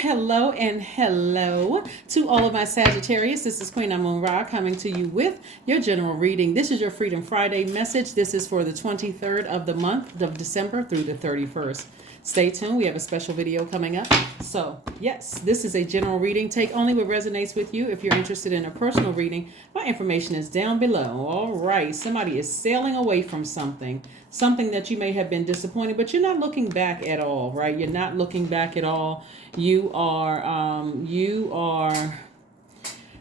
hello, and hello to all of my Sagittarius. This is Queen Amun Ra coming to you with your general reading. This is your Freedom Friday message. This is for the 23rd of the month of December through the 31st. Stay tuned. We have a special video coming up. So, yes, this is a general reading. Take only what resonates with you. If you're interested in a personal reading, my information is down below. All right. Somebody is sailing away from something that you may have been disappointed, but you're not looking back at all, right? You're not looking back at all.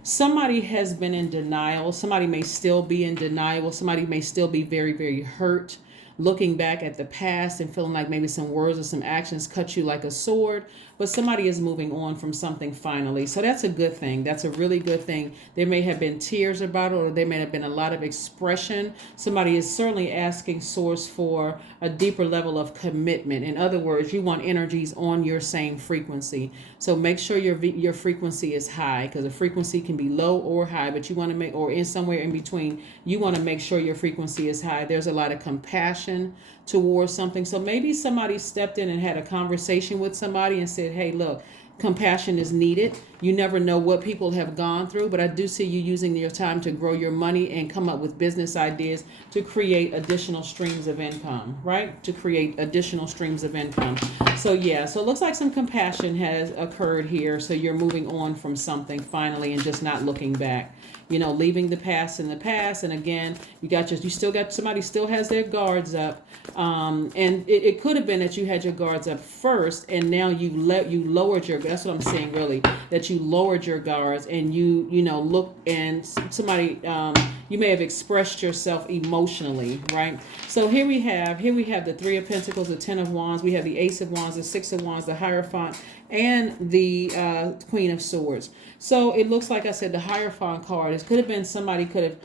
Somebody has been in denial. Somebody may still be in denial. Somebody may still be very, very hurt, looking back at the past and feeling like maybe some words or some actions cut you like a sword, but somebody is moving on from something finally. So that's a good thing. That's a really good thing. There may have been tears about it, or there may have been a lot of expression. Somebody is certainly asking source for a deeper level of commitment. In other words, you want energies on your same frequency. So make sure your frequency is high, because a frequency can be low or high, but you want to make, or in somewhere in between, you want to make sure your frequency is high. There's a lot of compassion towards something. So maybe somebody stepped in and had a conversation with somebody and said, hey, look, compassion is needed. You never know what people have gone through, but I do see you using your time to grow your money and come up with business ideas to create additional streams of income, right? To create additional streams of income. So yeah, so it looks like some compassion has occurred here. So you're moving on from something finally and just not looking back. You know, leaving the past in the past. And again, you still got somebody still has their guards up. And it could have been that you had your guards up first, and now you lowered your, that's what I'm saying really, that you lowered your guards, and you look, and somebody, you may have expressed yourself emotionally, right? So here we have the Three of Pentacles, the Ten of Wands, we have the Ace of Wands, the Six of Wands, the Hierophant, and the Queen of Swords. So it looks like I said the Hierophant card. It could have been somebody could have,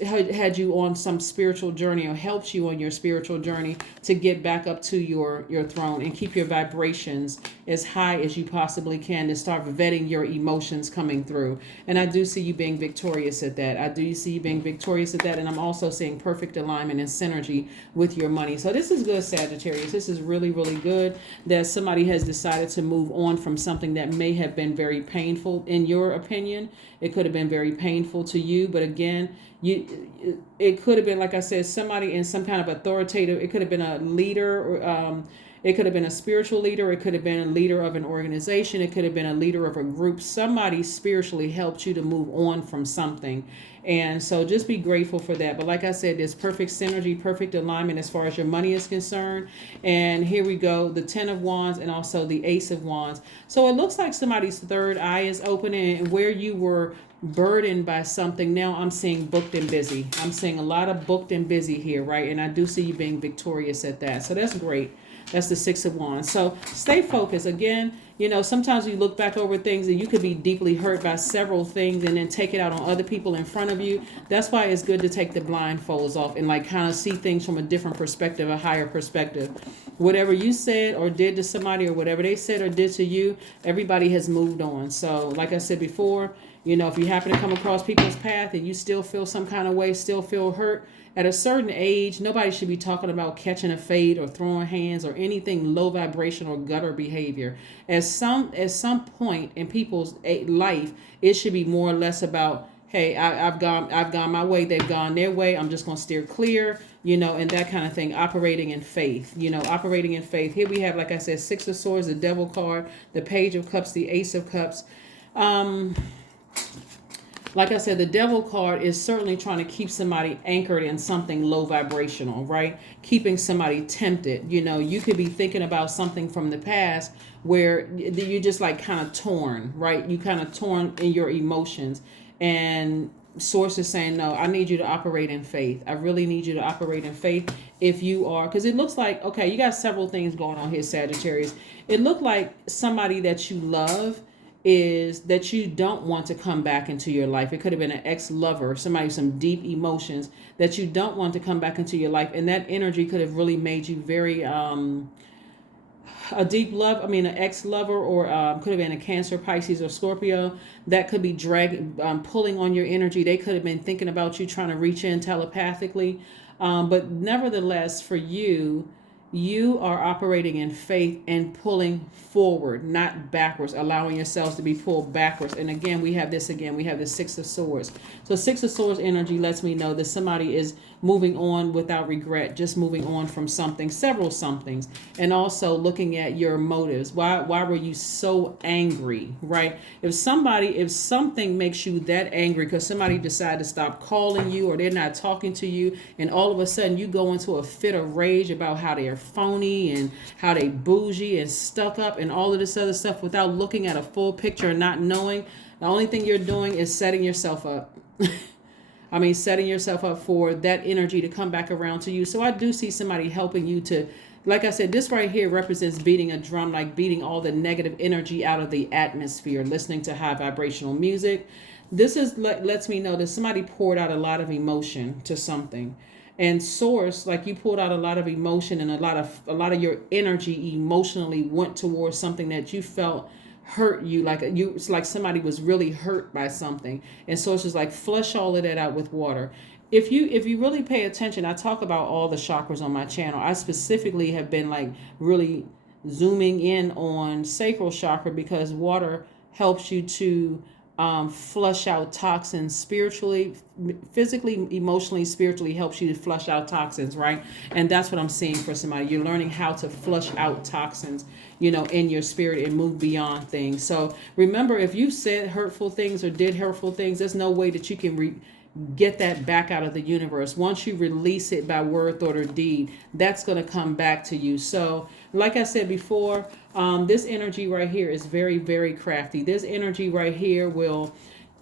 had you on some spiritual journey, or helped you on your spiritual journey to get back up to your throne and keep your vibrations as high as you possibly can, to start vetting your emotions coming through. And I do see you being victorious at that. And I'm also seeing perfect alignment and synergy with your money. So this is good, Sagittarius. This is really, really good that somebody has decided to move on from something that may have been very painful in your opinion. It could have been very painful to you, but again, it could have been, like I said, somebody in some kind of authoritative, it could have been a leader, or it could have been a spiritual leader. It could have been a leader of an organization. It could have been a leader of a group. Somebody spiritually helped you to move on from something. And so just be grateful for that. But like I said, there's perfect synergy, perfect alignment as far as your money is concerned. And here we go, the Ten of Wands and also the Ace of Wands. So it looks like somebody's third eye is opening, and where you were burdened by something, now I'm seeing booked and busy. I'm seeing a lot of booked and busy here, right? And I do see you being victorious at that. So that's great. That's the Six of Wands. So stay focused. Again, sometimes you look back over things and you could be deeply hurt by several things and then take it out on other people in front of you. That's why it's good to take the blindfolds off and like kind of see things from a different perspective, a higher perspective. Whatever you said or did to somebody, or whatever they said or did to you, everybody has moved on. So like I said before, if you happen to come across people's path and you still feel some kind of way, still feel hurt, at a certain age, nobody should be talking about catching a fade or throwing hands or anything low vibration or gutter behavior. At some point in people's life, it should be more or less about, hey, I've gone my way, they've gone their way, I'm just going to steer clear, and that kind of thing. Operating in faith. Here we have, like I said, Six of Swords, the Devil card, the Page of Cups, the Ace of Cups. Like I said, the Devil card is certainly trying to keep somebody anchored in something low vibrational, right? Keeping somebody tempted. You could be thinking about something from the past where you're just like kind of torn, right? You kind of torn in your emotions, and source is saying, no, I need you to operate in faith. I really need you to operate in faith if you are, because it looks like, okay, you got several things going on here, Sagittarius. It looked like somebody that you love is that you don't want to come back into your life. It could have been an ex-lover, somebody with some deep emotions that you don't want to come back into your life. And that energy could have really made you very, a deep love, an ex-lover, or could have been a Cancer, Pisces, or Scorpio. That could be dragging, pulling on your energy. They could have been thinking about you, trying to reach in telepathically. But nevertheless, for you, You are operating in faith and pulling forward, not backwards, allowing yourselves to be pulled backwards. And again, we have this again. We have the Six of Swords. So Six of Swords energy lets me know that somebody is moving on without regret, just moving on from something, several somethings. And also looking at your motives. Why were you so angry, right? If something makes you that angry because somebody decided to stop calling you or they're not talking to you, and all of a sudden you go into a fit of rage about how they're phony and how they bougie and stuck up and all of this other stuff without looking at a full picture and not knowing, the only thing you're doing is setting yourself up. Setting yourself up for that energy to come back around to you. So I do see somebody helping you to, like I said, this right here represents beating a drum, like beating all the negative energy out of the atmosphere, listening to high vibrational music. This lets me know that somebody poured out a lot of emotion to something. And source, like you pulled out a lot of emotion, and a lot of your energy emotionally went towards something that you felt hurt you, it's like somebody was really hurt by something. And source is like, flush all of that out with water. If you really pay attention, I talk about all the chakras on my channel. I specifically have been like really zooming in on sacral chakra, because water helps you to flush out toxins spiritually, physically, emotionally, spiritually, helps you to flush out toxins, right? And that's what I'm seeing for somebody. You're learning how to flush out toxins, in your spirit, and move beyond things. So remember, if you said hurtful things or did hurtful things, there's no way that you can get that back out of the universe. Once you release it by word, thought, or deed, that's going to come back to you. So like I said before, this energy right here is very, very crafty. This energy right here will,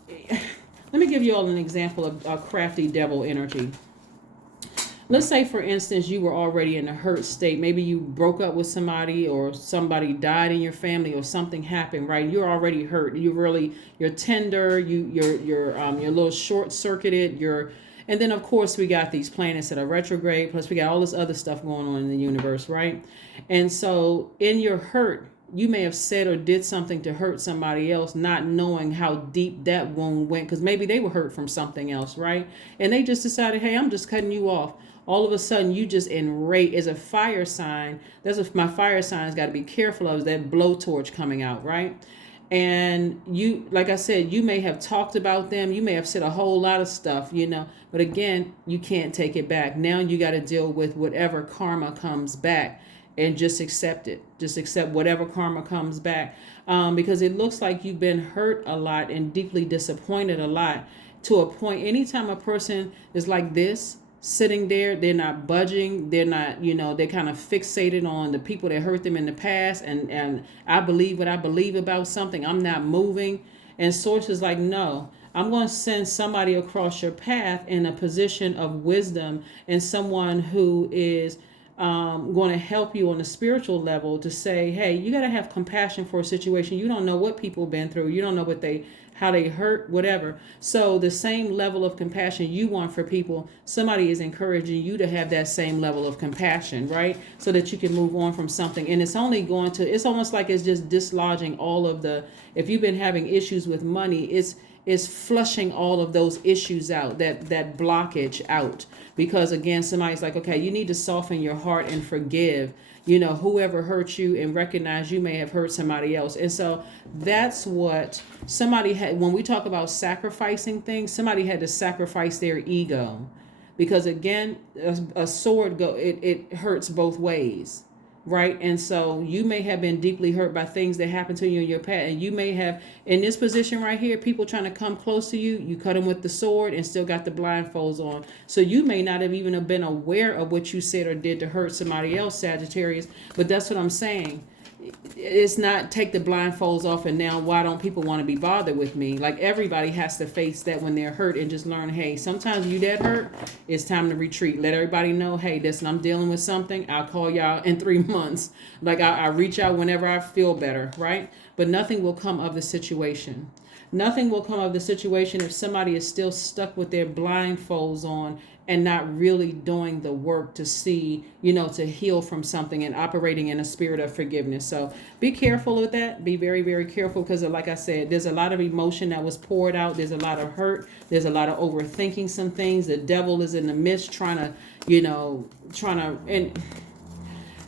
let me give you all an example of a crafty devil energy. Let's say, for instance, you were already in a hurt state. Maybe you broke up with somebody, or somebody died in your family, or something happened, right? You're already hurt. You're tender. You're a little short circuited. And then of course we got these planets that are retrograde. Plus we got all this other stuff going on in the universe, right? And so in your hurt, you may have said or did something to hurt somebody else, not knowing how deep that wound went, because maybe they were hurt from something else, right? And they just decided, hey, I'm just cutting you off. All of a sudden, you just enrage. As a fire sign, that's what my fire sign's got to be careful of, is that blowtorch coming out, right? And you, like I said, you may have talked about them. You may have said a whole lot of stuff, but again, you can't take it back. Now you got to deal with whatever karma comes back, and just accept it. Just accept whatever karma comes back. Because it looks like you've been hurt a lot and deeply disappointed a lot, to a point. Anytime a person is like this, sitting there, they're not budging, they're not, they're kind of fixated on the people that hurt them in the past, and I believe what I believe about something, I'm not moving. And source is like, no, I'm going to send somebody across your path in a position of wisdom, and someone who is going to help you on a spiritual level, to say, hey, you got to have compassion for a situation. You don't know what people been through. You don't know how they hurt, whatever. So the same level of compassion you want for people, somebody is encouraging you to have that same level of compassion, right? So that you can move on from something. And it's almost like it's just dislodging all of if you've been having issues with money, it's flushing all of those issues out, that blockage out. Because again, somebody's like, okay, you need to soften your heart and forgive, whoever hurt you, and recognize you may have hurt somebody else. And so that's what somebody had, when we talk about sacrificing things, somebody had to sacrifice their ego. Because again, a sword it hurts both ways. Right. And so you may have been deeply hurt by things that happened to you in your past. And you may have, in this position right here, people trying to come close to you. You cut them with the sword and still got the blindfolds on. So you may not have even been aware of what you said or did to hurt somebody else, Sagittarius. But that's what I'm saying. It's not take the blindfolds off and now why don't people want to be bothered with me? Like, everybody has to face that when they're hurt, and just learn, hey, sometimes you that hurt, it's time to retreat. Let everybody know, hey, listen, I'm dealing with something. I'll call y'all in 3 months. Like, I reach out whenever I feel better, right? But nothing will come of the situation. Nothing will come of the situation if somebody is still stuck with their blindfolds on and not really doing the work to see, to heal from something and operating in a spirit of forgiveness. So be careful with that. Be very, very careful, because like I said, there's a lot of emotion that was poured out. There's a lot of hurt. There's a lot of overthinking some things. The devil is in the midst trying to, and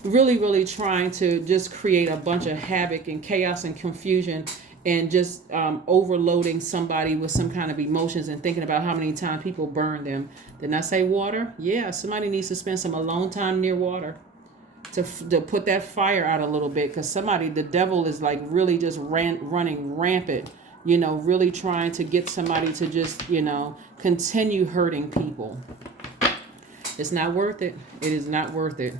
really, really trying to just create a bunch of havoc and chaos and confusion, and just overloading somebody with some kind of emotions and thinking about how many times people burn them. Didn't I say water? Yeah, somebody needs to spend some alone time near water to put that fire out a little bit, because the devil is like really just running rampant, really trying to get somebody to just, continue hurting people. It's not worth it. It is not worth it.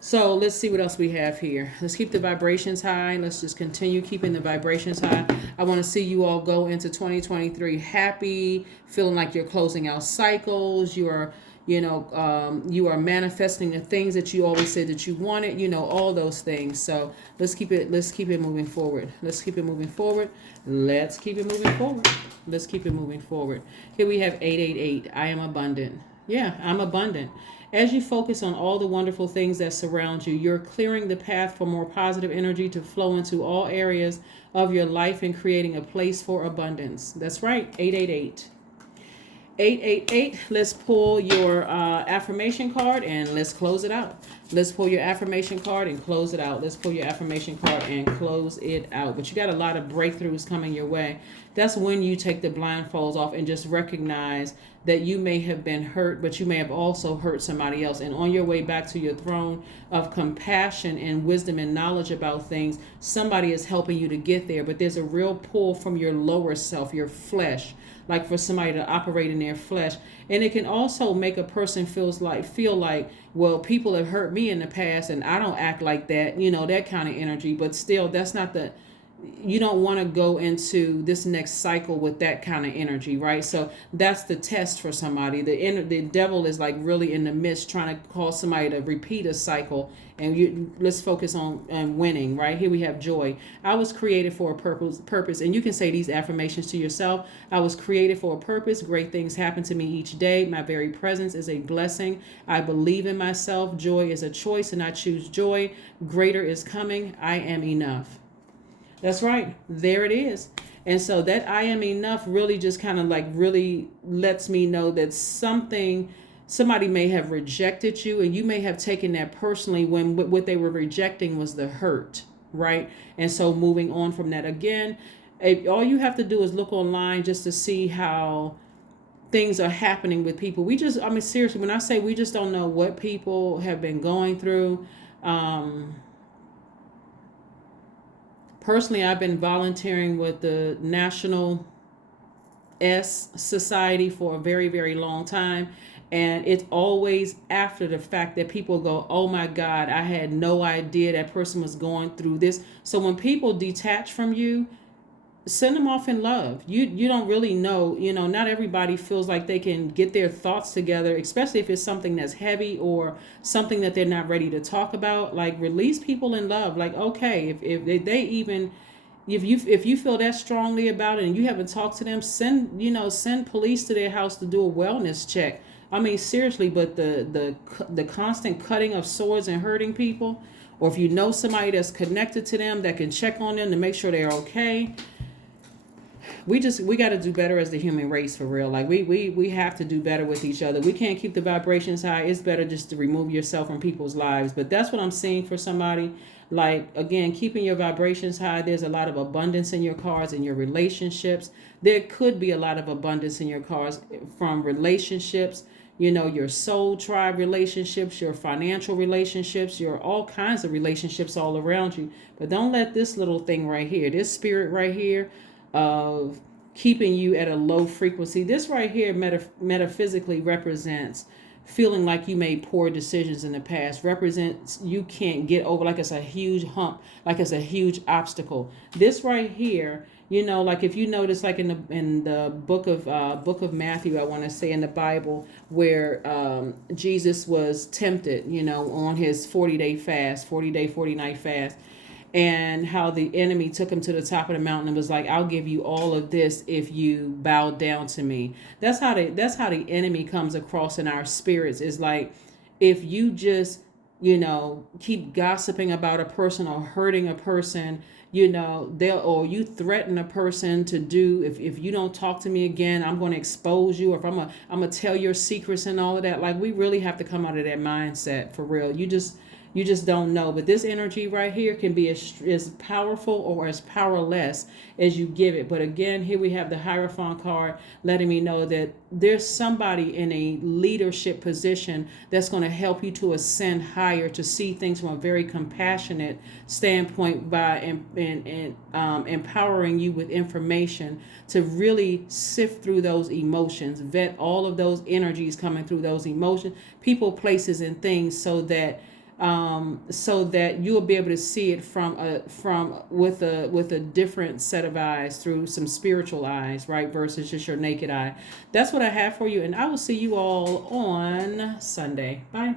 So let's see what else we have here. Let's keep the vibrations high. Let's just continue keeping the vibrations high. I want to see you all go into 2023 happy, feeling like you're closing out cycles. You are, you are manifesting the things that you always said that you wanted. All those things. So let's keep it moving forward. Let's keep it moving forward. Let's keep it moving forward. Let's keep it moving forward. Here we have 888. I am abundant. Yeah, I'm abundant. As you focus on all the wonderful things that surround you, you're clearing the path for more positive energy to flow into all areas of your life and creating a place for abundance. That's right, 888. 888, let's pull your affirmation card and let's close it out. Let's pull your affirmation card and close it out. Let's pull your affirmation card and close it out. But you got a lot of breakthroughs coming your way. That's when you take the blindfolds off and just recognize that you may have been hurt, but you may have also hurt somebody else. And on your way back to your throne of compassion and wisdom and knowledge about things, somebody is helping you to get there. But there's a real pull from your lower self, your flesh, like for somebody to operate in their flesh. And it can also make a person feel like, well, people have hurt me in the past and I don't act like that, that kind of energy. But still, you don't want to go into this next cycle with that kind of energy, right? So that's the test for somebody. The devil is like really in the midst trying to cause somebody to repeat a cycle. And let's focus on winning, right? Here we have joy. I was created for a purpose. And you can say these affirmations to yourself. I was created for a purpose. Great things happen to me each day. My very presence is a blessing. I believe in myself. Joy is a choice and I choose joy. Greater is coming. I am enough. That's right. There it is. And so that I am enough really just kind of like really lets me know that somebody may have rejected you and you may have taken that personally when what they were rejecting was the hurt, right? And so moving on from that again, all you have to do is look online just to see how things are happening with people. Seriously, when I say we just don't know what people have been going through, personally, I've been volunteering with the National S Society for a very, very long time. And it's always after the fact that people go, oh my God, I had no idea that person was going through this. So when people detach from you, send them off in love. You don't really know, not everybody feels like they can get their thoughts together, especially if it's something that's heavy or something that they're not ready to talk about. Like, release people in love. Like, okay, if you feel that strongly about it and you haven't talked to them, send police to their house to do a wellness check. Seriously, but the constant cutting of swords and hurting people, or if you know somebody that's connected to them that can check on them to make sure they're okay. We got to do better as the human race, for real. Like we have to do better with each other. We can't keep the vibrations high. It's better just to remove yourself from people's lives. But that's what I'm seeing for somebody. Like, again, keeping your vibrations high. There's a lot of abundance in your cards and your relationships. There could be a lot of abundance in your cards from relationships, your soul tribe relationships, your financial relationships, your all kinds of relationships all around you. But don't let this little thing right here, this spirit right here, of keeping you at a low frequency. This right here metaphysically represents feeling like you made poor decisions in the past, represents you can't get over, like it's a huge hump, like it's a huge obstacle. This right here, like if you notice, like in the book of Matthew, I want to say in the Bible, where Jesus was tempted, on his 40-day fast, 40-day, 40-night fast. And how the enemy took him to the top of the mountain and was like, I'll give you all of this if you bow down to me. That's how the enemy comes across in our spirits. Is like, if you just, keep gossiping about a person or hurting a person, or you threaten a person to do, if you don't talk to me again, I'm going to expose you, or if I'm going to tell your secrets and all of that. Like, we really have to come out of that mindset, for real. You just don't know. But this energy right here can be as powerful or as powerless as you give it. But again, here we have the Hierophant card letting me know that there's somebody in a leadership position that's going to help you to ascend higher, to see things from a very compassionate standpoint by empowering you with information to really sift through those emotions, vet all of those energies coming through those emotions, people, places, and things, so that you'll be able to see it with a different set of eyes, through some spiritual eyes, right, versus just your naked eye. That's what I have for you, and I will see you all on Sunday. Bye.